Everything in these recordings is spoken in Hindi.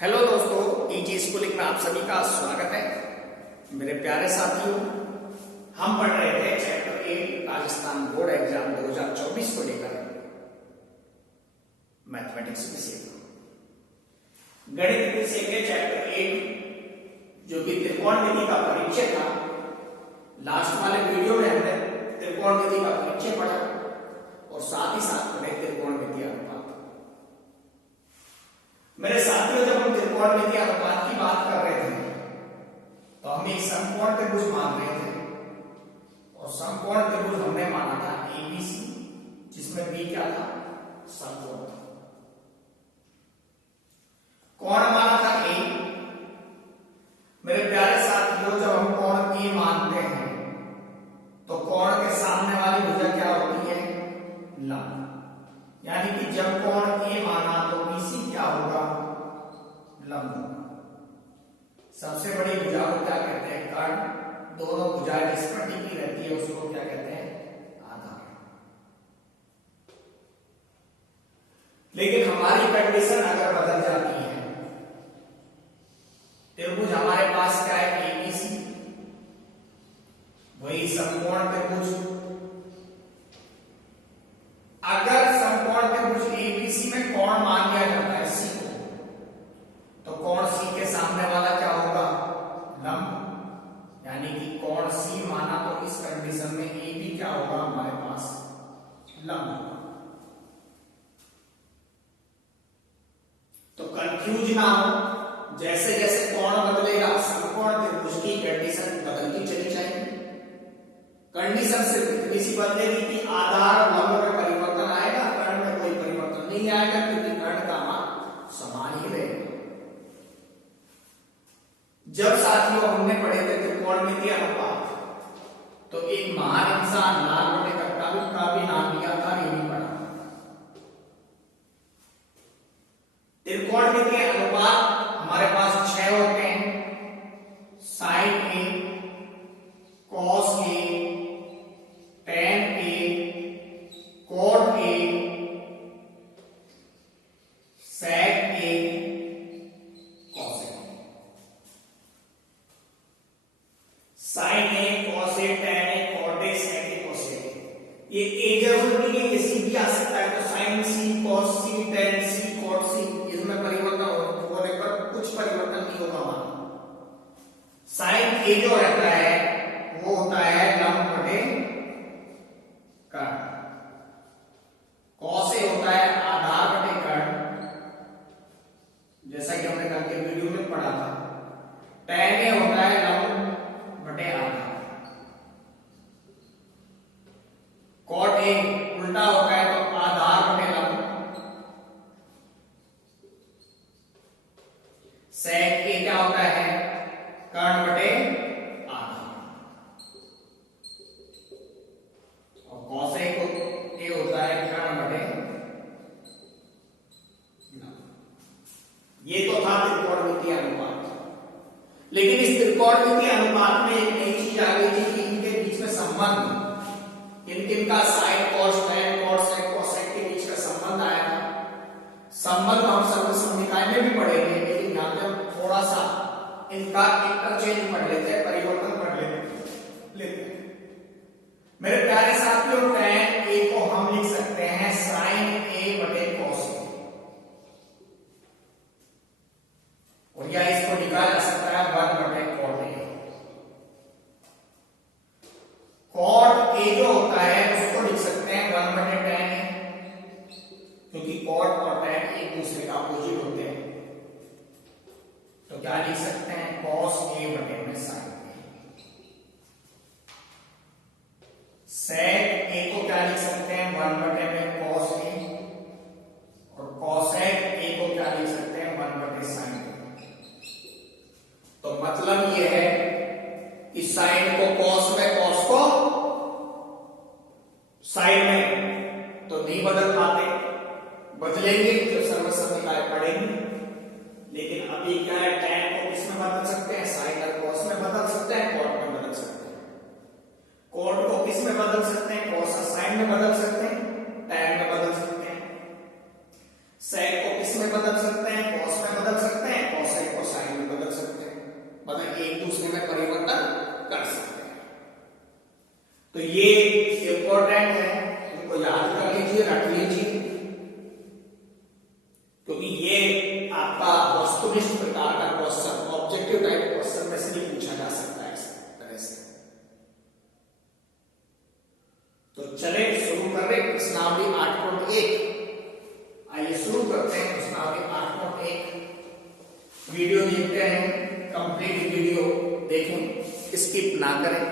हेलो दोस्तों, ईजी स्कूलिंग में आप सभी का स्वागत है। मेरे प्यारे साथियों, हम पढ़ रहे थे चैप्टर 8 राजस्थान बोर्ड एग्जाम 2024 को लेकर मैथमेटिक्स विषय का गणित विषय के चैप्टर 8 जो कि त्रिकोणमिति का परिचय था। लास्ट वाले वीडियो में हमने त्रिकोणमिति का परिचय पढ़ा और साथ ही साथ पढ़े त्रिकोणमिति अनुपात। मेरे साथियों, जब हम त्रिकोणमिति अनुपात की बात कर रहे थे तो हम एक समकोण त्रिभुज मान रहे थे और समकोण त्रिभुज हमने माना था एबीसी, जिसमें बी क्या था? समकोण था। कोण माना था ए। मेरे प्यारे साथियों, जब हम कोण ए मानते हैं तो कोण के सामने वाली भुजा क्या होती है? लंब। यानी कि जब कोण ए माना तो बीसी क्या होगा? लंब होगा। सबसे बड़ी भुजा को क्या कहते हैं? कर्ण। दोनों भुजाएं जिस पर टिकी रहती है उसको क्या कहते हैं? आधार। लेकिन हमारी कंडीशन अगर बदल जाती है, त्रिभुज हमारे पास क्या है? एबीसी, वही समकोण त्रिभुज। अगर समकोण त्रिभुज एबीसी में कोण मान लिया जाता है सी को, तो कोण सी के सामने वाला क्या होगा? लंब। यानी कि कोण सी माना तो इस कंडीशन में एबी क्या होगा? हमारे पास लंब। तो कंफ्यूज ना हो, जैसे जैसे कोण बदलेगा समकोण त्रिभुज की कंडीशन बदलती चली जाएगी। कंडीशन सिर्फ इतनी सी बदलेगी कि आधार और लंब में परिवर्तन आएगा, कर्ण में कोई परिवर्तन नहीं आएगा, क्योंकि कर्ण का मान समान ही रहेगा। जब साथियों हमने पढ़े थे त्रिकोणमिति अनुपात, तो एक महान इंसान लाल बटे कट्टा का भी नाम लिया था, ये भी पढ़ा। त्रिकोणमिति अनुपात हमारे पास 6 होते हैं: sine A, cos A, tan A, cot A, sec A, cos A। sin A, cos A, tan A, cot A, sec A, cos A। ये A जरूर नहीं है, ये C भी आ सकता है। तो sin C, cos C, tan C, cot C, इसमें परिवर्तन होने पर कुछ परिवर्तन नहीं होगा। sin A जो रहता है वो होता है लंब बटे कर्ण। कॉस ए होता है आधार बटे कर्ण, जैसा कि हमने कल के वीडियो में पढ़ा था। tan ए होता है लंब बटे आधार। cot ए उल्टा होता है, तो आधार बटे लंब। sec ए क्या होता है? कर्ण बटे आधार। और cos ए को ये होता है कर्ण बटे लंब। ये तो था त्रिकोणमिति अनुपात। लेकिन इस त्रिकोणमिति अनुपात में एक नई चीज आ गई थी कि इनके बीच में संबंध, किन का sign cos tan cot sec cos sec के बीच का संबंध आया था। संबंध हम सर्वसम्मति निकाय में भी पढ़ेंगे, लेकिन यहां पे थोड़ा सा इनका इंटरचेंज पढ़ लेते हैं, परिवर्तन पढ़ लेते हैं। मेरे प्यारे साथियों, tan A को हम लिख सकते हैं sin A बटे cos A, और या इसको लिखा जा सकता है 1 बटे cot A। cot A जो होता है उसको लिख सकते हैं 1 बटे tan A, क्योंकि cot और tan एक दूसरे का अपोजिट होते हैं। तो क्या लिख सकते हैं? cos A बटे में sin A। sec A को क्या लिख सकते हैं? 1 बटे में cos A, और cosec A को क्या लिख सकते हैं? 1 बटे sin A। तो मतलब ये है कि sin को cos में, cos को sin में, तो नहीं बदल पाते। बदलेंगे जब सर्वसम्मति निकाय पढ़ेंगे। लेकिन अभी क्या है? tan को किस में बदल सकते हैं? sin और cos में बदल सकते हैं, cot में बदल सकते हैं। cot को किस में बदल सकते हैं? cos और sin में बदल सकते हैं, tan में बदल सकते हैं। sec को किस में बदल सकते हैं? cos में बदल सकते हैं, तो ये इंपॉर्टेंट है, इनको याद कर लीजिए, रख लीजिए, क्योंकि ये आपका वस्तुनिष्ठ प्रकार का क्वेश्चन, ऑब्जेक्टिव टाइप क्वेश्चन में से भी पूछा जा सकता है इस तरह से। तो चले शुरू कर रहे प्रश्नावली 8.1। आइए शुरू करते हैं प्रश्नावली 8.1। वीडियो देखते हैं, कंप्लीट वीडियो देखें, स्किप ना करें।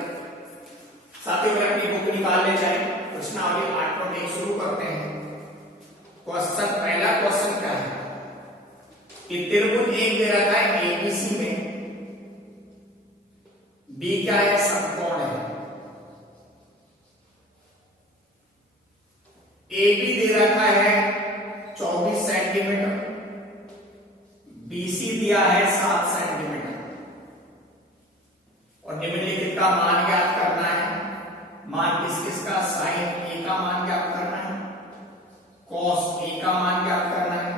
साथ ही में अपनी बुक निकाल ले जाए। प्रश्नावली 8.1 शुरू करते हैं। क्वेश्चन, पहला क्वेश्चन क्या है कि त्रिभुज एक दे रखा है एबीसी में, बी क्या है, समकोण है। AB दे रखा है 24 सेंटीमीटर, BC दिया है 7 सेंटीमीटर, और निम्नलिखित का मान ज्ञात करना है। मान किस किस का, साइन A का मान ज्ञात करना है, कॉस A का मान ज्ञात करना है,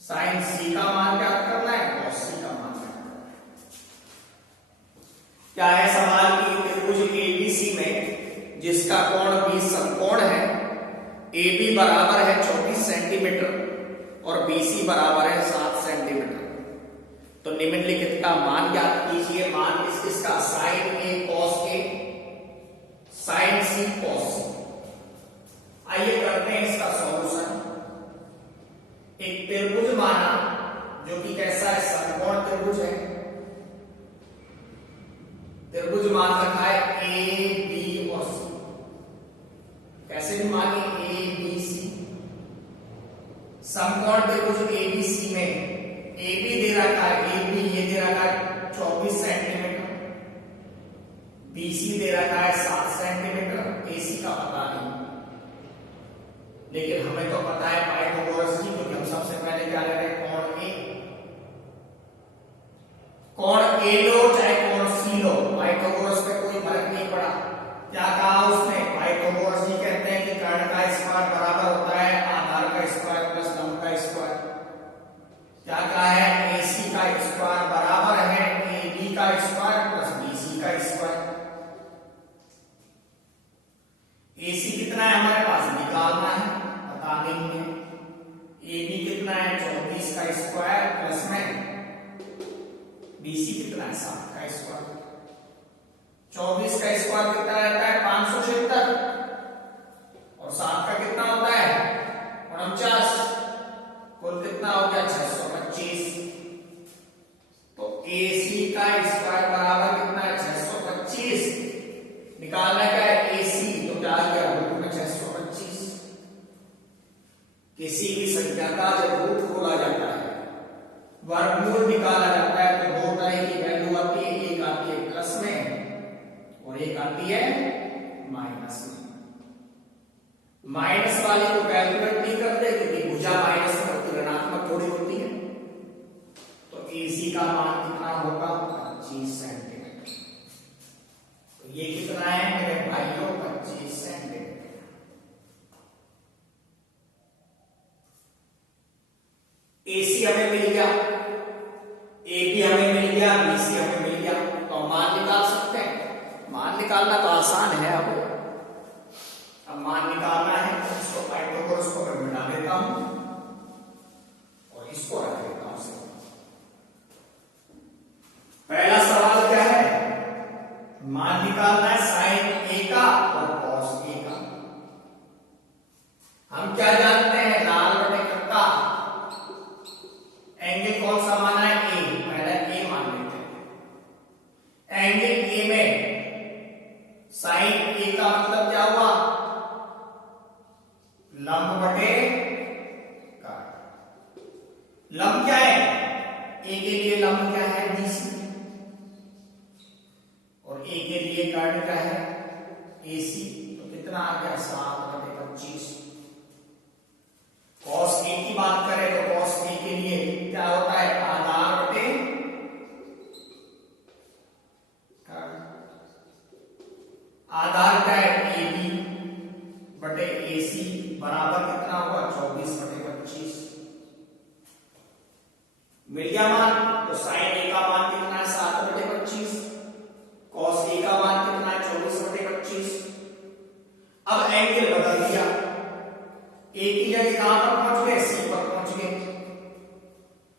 साइन C का मान ज्ञात करना है, कॉस C का मान ज्ञात करना है। क्या है सवाल की त्रिभुज ABC में जिसका कोण 20 समकोण है, AB बराबर है 24 सेंटीमीटर और BC बराबर है 7 सेंटीमीटर। तो निम्नलिखित का मान ज्ञात कीजिए। मान किस किस का, sine A cos A, sine C cos C। आइए करते हैं इसका सॉल्यूशन। एक त्रिभुज माना जो कि कैसा है, समकोण त्रिभुज है। त्रिभुज मान रखा है A B और C, कैसे भी मानिए A B C। समकोण त्रिभुज ABC में AB दे रखा है, AB ये दे रखा है 24 सेंटीमीटर, BC दे रखा है 7 सेंटीमीटर, AC का पता नहीं, लेकिन हमें तो पता है पाइथागोरस की, क्योंकि हम सबसे पहले क्या ले रहे हैं, कोण A। कोण A लो चाहे कोण C लो, पाइथागोरस पे कोई फर्क नहीं पड़ा। क्या कहा उसने, पाइथागोरस जी कहते हैं कि कर्ण का स्क्वायर बराबर होता है आधार का स्क्वायर प्लस लंब का स्क्वायर। क्या कहा है, AC का स्क्वायर बराबर है AB का स्क्वायर प्लस BC का स्क्वायर। AC कितना है हमारे पास, निकालना है, बता देंगे। AB कितना है, 24 का स्क्वायर प्लस में BC कितना है, 7 का स्क्वायर। 24 का स्क्वायर कितना रहता है, 576, और 7 का कितना होता है, 49। कुल कितना हो गया, 625। तो AC का स्क्वायर बराबर कितना है, 625। निकालना क्या है, AC, तो क्या आ गया, रूट में 625। किसी भी संख्या का जब रूट खोला जाता है, वर्गमूल निकाला जाता है, तो दो तरह की वैल्यू आती है, एक आती है प्लस में और एक आती है माइनस में। माइनस वाली को कैलकुलेट नहीं करते, क्योंकि भुजा माइनस में होती, ऋणात्मक थोड़ी होती है। तो AC का मान कितना होगा, 25 सेंटीमीटर। तो ये कितना है मेरे भाइयों, 25 सेंटीमीटर। AC हमें मिल गया, AB हमें मिल गया, BC हमें मिल गया। तो हम मान निकाल सकते हैं। मान निकालना तो आसान है। अब मान निकालना है, तो इसको पाइथागोरस को मैं मिटा देता हूं और इसको रख देता हूं। पहला सवाल क्या है, मान निकालना है साइन A का और कॉस A का। हम क्या जानते हैं, लाल बटे कत्ता, एंगल कौन सा माना है, A, पहले A मान लेते हैं। एंगल A में साइन A का मतलब क्या हुआ, लंब बटे काट। लंब क्या है, A के लिए लंब क्या है, BC, और A के लिए कर्ण क्या है, AC। तो कितना आ गया, 7/25। कॉस A की बात करें तो कॉस A के लिए क्या होता है, आधार बटे कर्ण। आधार क्या है, AB बटे AC बराबर कितना हुआ, 24/25। मिल गया मान। तो साइन A का मान कितना है, 7/25। कॉस A का मान कितना है, 24/25। एंगल बदल दिया, ए की जगह कहां पर पहुंच गए, सी पर पहुंच गए,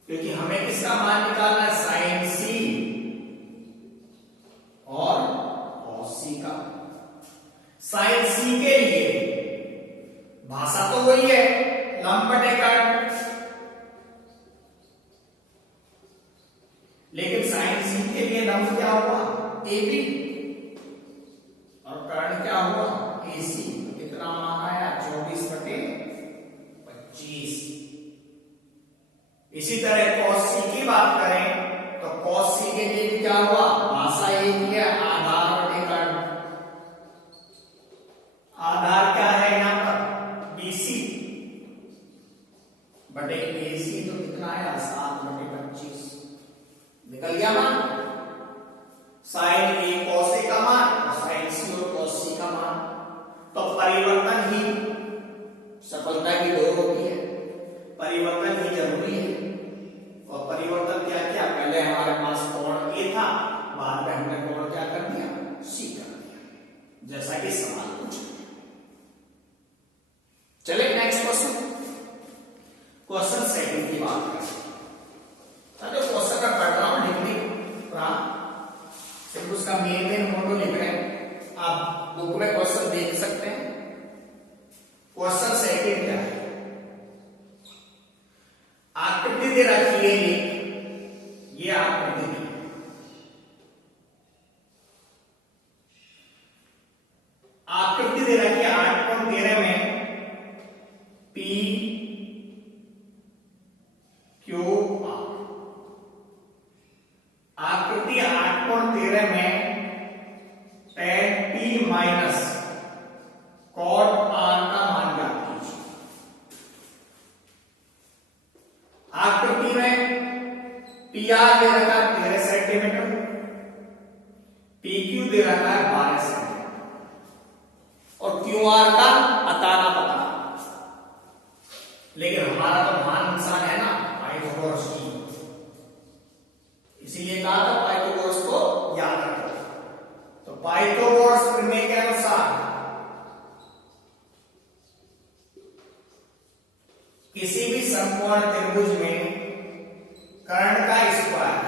क्योंकि हमें किसका मान निकालना है, साइन सी और कॉस सी का। साइन सी के लिए भाषा तो वही है, लंब बटे कर्ण, लेकिन साइन सी के लिए लंब क्या हुआ, ए बी, और कर्ण क्या हुआ, ए सी। कितना मान आया, 24/25। इसी तरह cos सी की बात करें तो cos सी के लिए भी क्या हुआ, भाषा एक ही है, आधार बटे कर्ण। आधार क्या है यहां पर, बीसी बटे एसी, तो कितना आया, 7/25। निकल गया मान, साइन ए cos ए का मान और साइन सी और cos सी का मान। तो परिवर्तन ही सफलता की डोर होती है, परिवर्तन ही जरूरी है। और परिवर्तन क्या किया, पहले हमारे पास कोण ए था, बाद में हमने कोण क्या कर दिया, सी कर दिया, जैसा कि सवाल पूछा। चले नेक्स्ट क्वेश्चन, क्वेश्चन सेकंड की बात करें। जो क्वेश्चन का बैकग्राउंड लिखने रहा, सिर्फ उसका मेन मोटो लिख रहे हैं, आप बुक में क्वेश्चन देख सकते हैं। क्वेश्चन सेकंड क्या है, आकृति दे रखी है, ये आकृति है, आकृति दे रखी है 8.13 में P Q R। आकृति 8.13 में tan P minus cot R का मान ज्ञात कीजिए। आकृति में PR दे रखा है 13 सेंटीमीटर, PQ दे रखा है 12 सेंटीमीटर, और QR का पता ना पता, लेकिन हमारा तो महान इंसान है ना पाइथागोरस की, इसीलिए कहा था पाइथागोरस को याद रखो। तो पाइथागोरस प्रमेय के अनुसार किसी भी समकोण त्रिभुज में कर्ण का स्क्वायर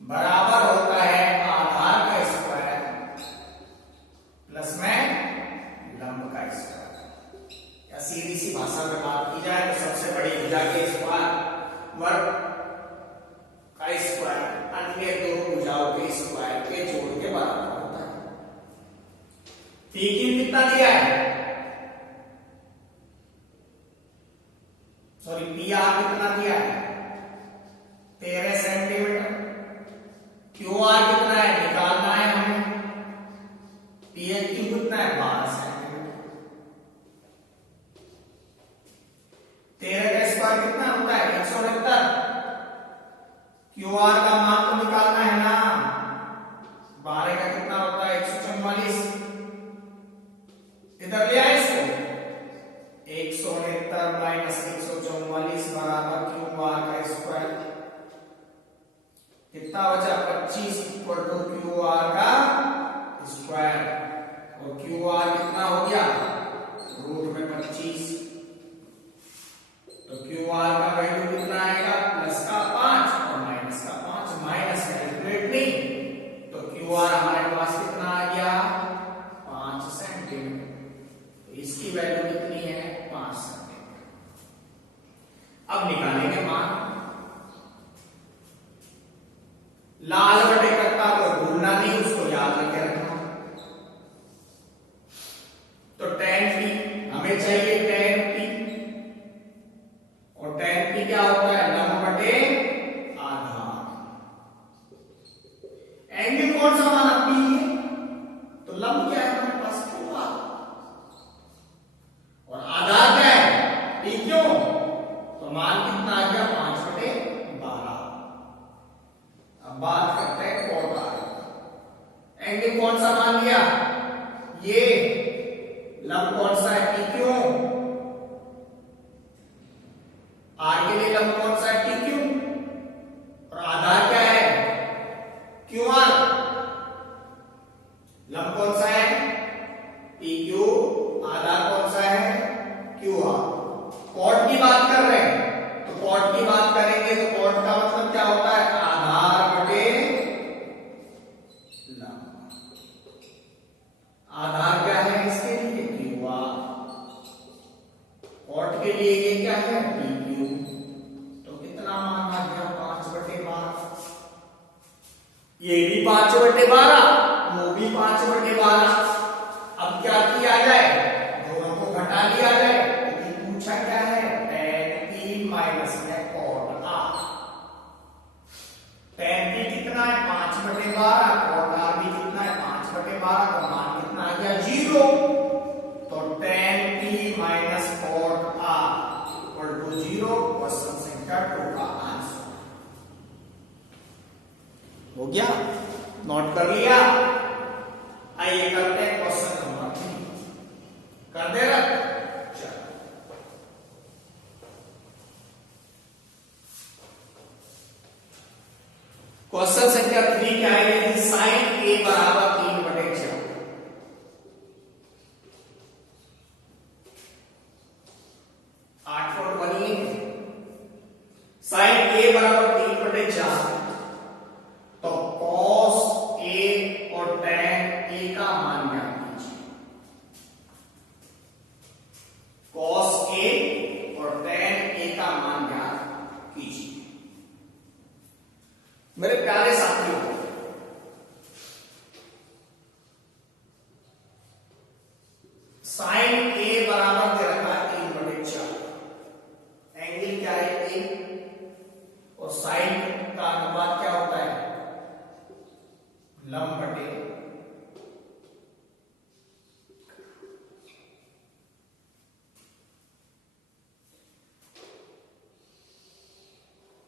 बराबर होता है आधार का स्क्वायर प्लस में लंब का स्क्वायर। या सीधी सी भाषा में बात की जाए तो सबसे बड़ी भुजा के स्क्वायर वर्ग का स्क्वायर अन्य दो भुजाओं के स्क्वायर के जोड़ के बराबर होता है। PQ कितना दिया है, सॉरी PR कितना दिया है, 13 सेंटीमीटर। QR कितना है, निकालना है हमें, PQ कितना है, 12 सेंटीमीटर। 13 का स्क्वायर कितना होता है, 169। QR का मान तो निकालना है ना, 12 का कितना होता है, 144। इधर ले आए इसको, 169 माइनस 144 बराबर QR का स्क्वायर, कितना बचा, 25 इक्वल टू QR का स्क्वायर, और QR कितना हो गया, रूट में 25। तो QR का वैल्यू कितना आएगा, प्लस का 5 और माइनस का 5, माइनस कैलकुलेट नहीं, तो QR हमारे पास कितना आ गया, 5 सेंटीमीटर। तो इसकी वैल्यू कितनी है, 5 सेंटीमीटर। अब निकालेंगे मान, लाल बटे कट्टा को भूलना नहीं, उसको याद रखे रखना। तो tan P हमें चाहिए, tan P, और tan P क्या होता है, लंब बटे आधार। एंगल कौन सा माना, P है, तो लंब क्या है हमारे पास, QR, और आधार क्या है, P क्यों, तो मान कितना आ गया, 5/12। अब बात करते हैं cot R। एंगल कौन सा मान लिया, ये लंब कौन सा है, PQ, R के लिए लंब कौन सा है, PQ, और आधार क्या है, QR, लंब कौन सा है, PQ। आधार क्या है इसके लिए? Q R. कॉट के लिए ये क्या है? P Q. तो कितना मान आ गया? 5/12। ये भी 5/12, वो भी 5/12। अब क्या किया जाए? दोनों को घटा लिया जाए। लेकिन पूछा क्या है? tan p माइनस में cot r। tan p कितना है? 5/12। cot r भी कितना है? 5/12। तो मान कितना आ गया? 0। तो tan p minus cot r equal to 0। Question संख्या 2 का आंसर हो गया। नोट कर लिया। आइए करते हैं क्वेश्चन नंबर 3। कर दे रख। चलो क्वेश्चन संख्या 3 क्या है? यदि साइन a बराबर 3/4 8 फुट बनिए। साइन a बराबर 3/4 तो cos a और tan a का मान ज्ञात कीजिए। cos a और tan a का मान ज्ञात कीजिए। मेरे प्यारे साथियों, साइन a बराबर दे रखा है 3/4। एंगल क्या है? a। और साइन का अनुपात क्या होता है? लंब बटे।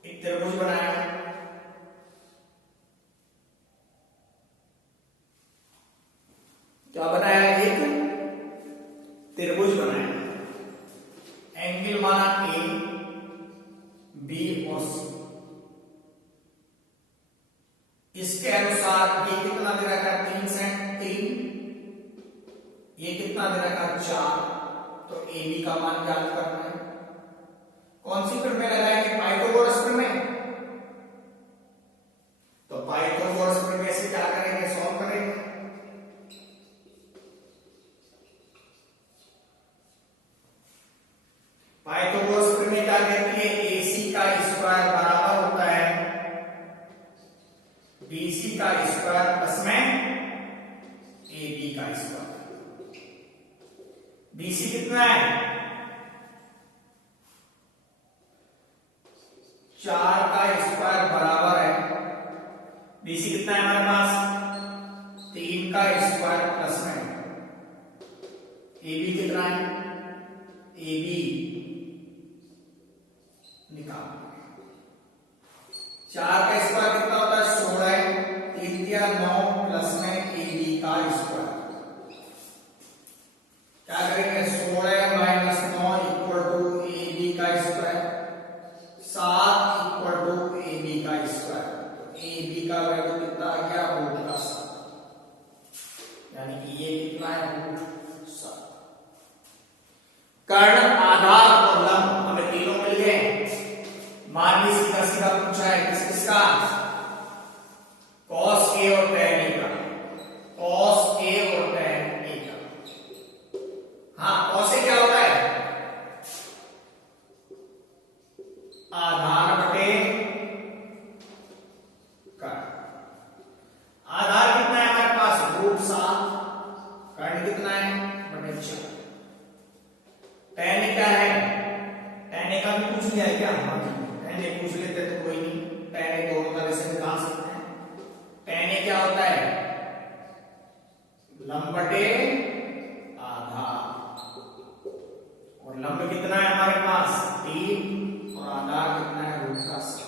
एक त्रिभुज बनाया है। क्या बनाया है? एक त्रिभुज बनाया है। एंगल माना ए, बी और सी। इसके अनुसार ये कितना दे रखा है? 3 सेंट 3। ये कितना दे रखा है? 4। तो ए बी का मान ज्ञात करना है। कौन सी प्रमेय लगाएंगे? पाइथागोरस प्रमेय। तो पाइथागोरस प्रमेय से क्या करेंगे? सॉल्व करेंगे। पाइथागोरस प्रमेय क्या कहती है? AC का स्क्वायर बराबर होता है BC का स्क्वायर प्लस में AB का स्क्वायर। BC कितना है? 4 का स्क्वायर बराबर है। BC कितना है हमारे पास? 3 का स्क्वायर प्लस में AB कितना है? AB निकाल। 4 का स्क्वायर कितना होता है? 16। 3 दिया 9 प्लस में AB का स्क्वायर। क्या करेंगे? 16 माइनस 9 इक्वल टू AB का स्क्वायर। 7 इक्वल टू AB का स्क्वायर। तो AB का वैल्यू कितना आ गया? √7। यानी कि ये कितना है? √7। कर्ण, आधार और लंब हमें तीनों मिल गए। मान भी सीधा सीधा पूछा है किसका? cos a और tan a का। cos a और tan a का। हाँ, cos a क्या होता है? आधार बटे कर्ण। आधार कितना है हमारे पास? √7। कर्ण कितना है? बटे 4। tan a क्या है? tan a का भी पूछ लिया है क्या? tan a पूछ लेते तो कोई नहीं। tan a दोनों तरह से निकाल सकते हैं। tan a क्या होता है? लंब बटे आधार। और लंब कितना है हमारे पास? 3। और आधार कितना है? √7।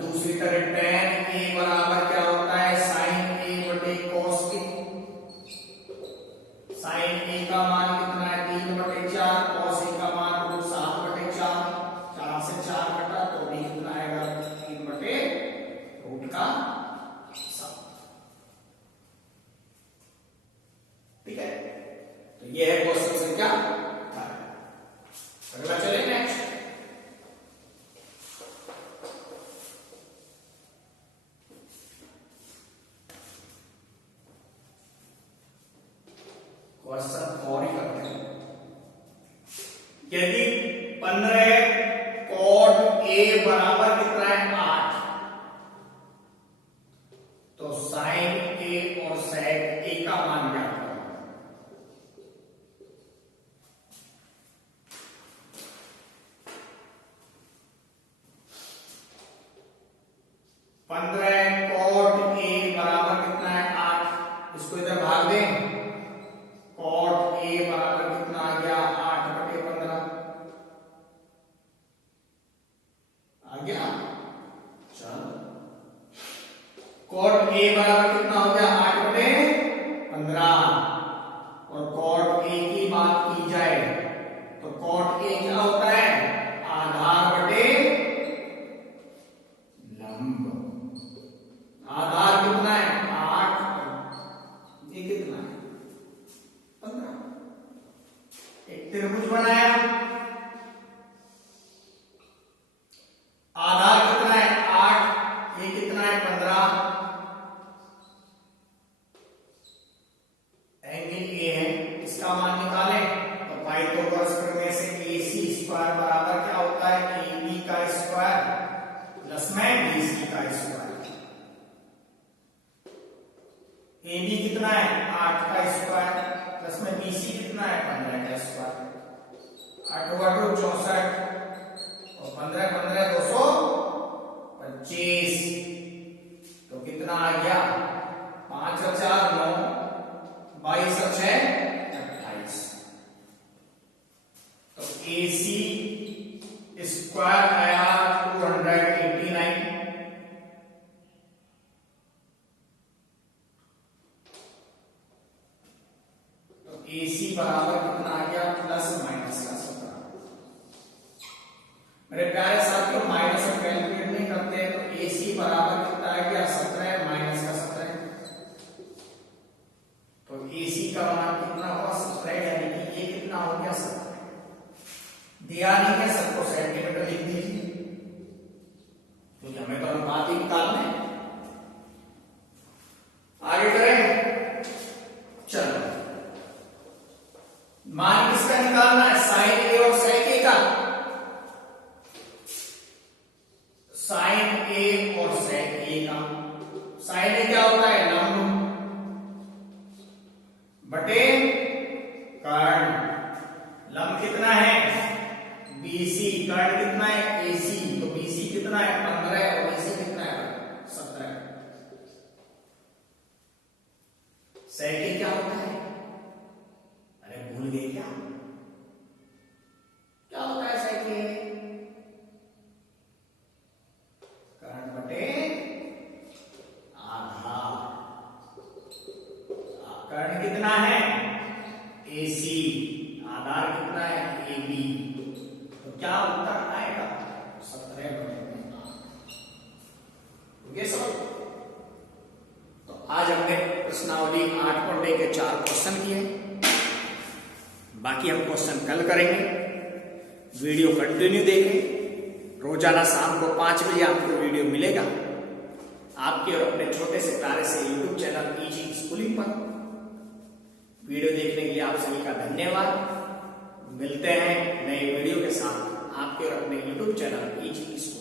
दूसरी तरह tan a बराबर क्या होता है? sin a बटे cos a। sin a का मान कितना है? 3/4। cos a का मान √7/4। 4 से 4 कटा तो भी कितना आएगा? 3/√7। ठीक है। तो ये है क्वेश्चन संख्या 4। अगला चले नेक्स्ट। क्वेश्चन और ही करते हैं। यदि 15 कॉट ए बराबर कितना है 8, तो साइन ए और सेक ए का मान क्या होगा? कॉट ए बराबर कितना है 8, इसको इधर भाग दें। कॉट ए बराबर कितना आ गया 8/15 आ गया। चलो कॉट ए बराबर कितना हो गया 8/15। और कॉट ए की बात की जाए तो कॉट ए क्या होता है? आधार बटे लंब। आधार कितना है 8, ये कितना है 15। एक त्रिभुज बनाया, आधार कितना है 8, ये कितना है 15। एंगल ए है, इसका मान निकालें तो पाइथागोरस प्रमेय से AC स्क्वायर बराबर क्या होता है? AB का स्क्वायर प्लस में BC का स्क्वायर। AB कितना है 8 का स्क्वायर प्लस में BC कितना है 15 का स्क्वायर। 8 8 64 और 15 15 225, तो कितना आ गया 5 और 4 9, 22 और 6 28। तो AC स्क्वायर आया 289। AC बराबर कितना आ गया प्लस माइनस का 17। मेरे प्यारे साथियों, माइनस हम कैलकुलेट नहीं करते हैं, तो AC बराबर कितना आ गया 17 माइनस का 17। तो AC का मान कितना हुआ 17, यानी कि ये कितना हो गया 17। दिया नहीं है, सबको सेंटीमीटर लिख दीजिए क्योंकि हमें तो अनुपात ही निकालना है। आगे करें, चलो मान किसका निकालना है? साइन ए और सेक ए का। साइन ए और सेक ए का। साइन ए क्या होता है? लंब बटे कर्ण। लंब कितना है? BC। कर्ण कितना है? AC। तो BC कितना है 15 और AC कितना है 17। सेक ए क्या होता है? भूल गए क्या? क्या होता है सेक ए? कर्ण बटे आधार। कर्ण कितना है? AC। आधार कितना है? AB। तो क्या उत्तर आएगा 17/8। ये सब तो आज हमने प्रश्नावली 8 पढ़ने के 4 क्वेश्चन किए। बाकी हम क्वेश्चन कल करेंगे। वीडियो कंटिन्यू देखें। रोजाना शाम को 5 बजे आपको वीडियो मिलेगा आपके और अपने छोटे से प्यारे से यूट्यूब चैनल इजी स्कूलिंग पर। वीडियो देखने के लिए आप सभी का धन्यवाद। मिलते हैं नए वीडियो के साथ आपके और अपने यूट्यूब चैनल इजी स्कूलिंग।